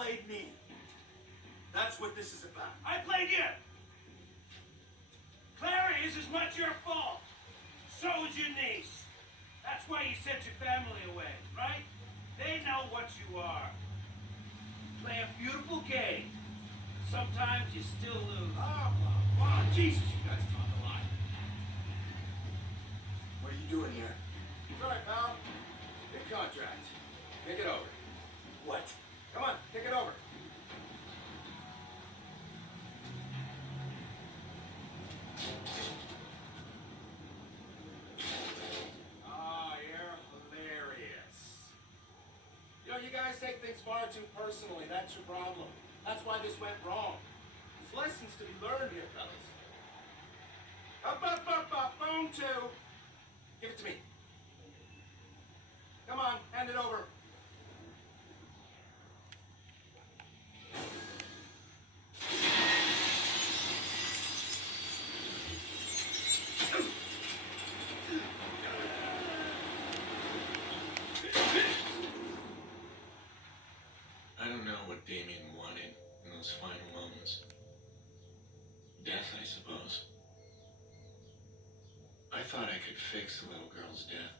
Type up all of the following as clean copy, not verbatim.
played me. That's what this is about. I played you. Clara is as much your fault. So is your niece. That's why you sent your family away, right? They know what you are. Play a beautiful game. Sometimes you still lose. Oh, wow, Jesus, you guys talk a lot. What are you doing here? It's all right, pal. Big contract. Take it over. What? Come on, take it over. Ah, you're hilarious. You know, you guys take things far too personally. That's your problem. That's why this went wrong. There's lessons to be learned here, fellas. Up, phone two. Give it to me. Come on, hand it over. I don't know what Damien wanted in those final moments. Death, I suppose. I thought I could fix the little girl's death,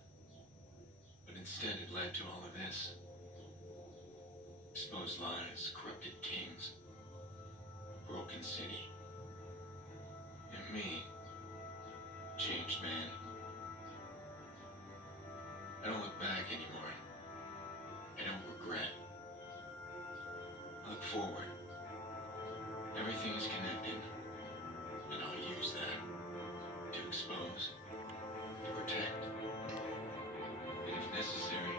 but instead it led to all of this. Exposed lies, corrupted kings, a broken city, and me, changed man. I don't look back anymore. I don't regret. I look forward. Everything is connected, and I'll use that to expose, to protect, and if necessary,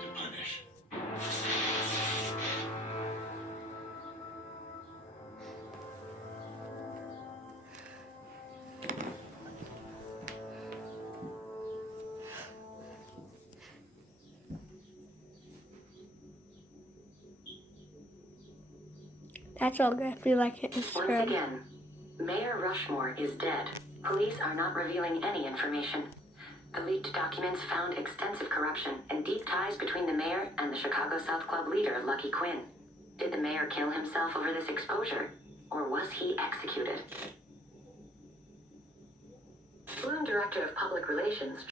to punish. That's all good. We like it. Once again, Mayor Rushmore is dead. Police are not revealing any information. The leaked documents found extensive corruption and deep ties between the mayor and the Chicago South Club leader, Lucky Quinn. Did the mayor kill himself over this exposure, or was he executed? Bloom Director of Public Relations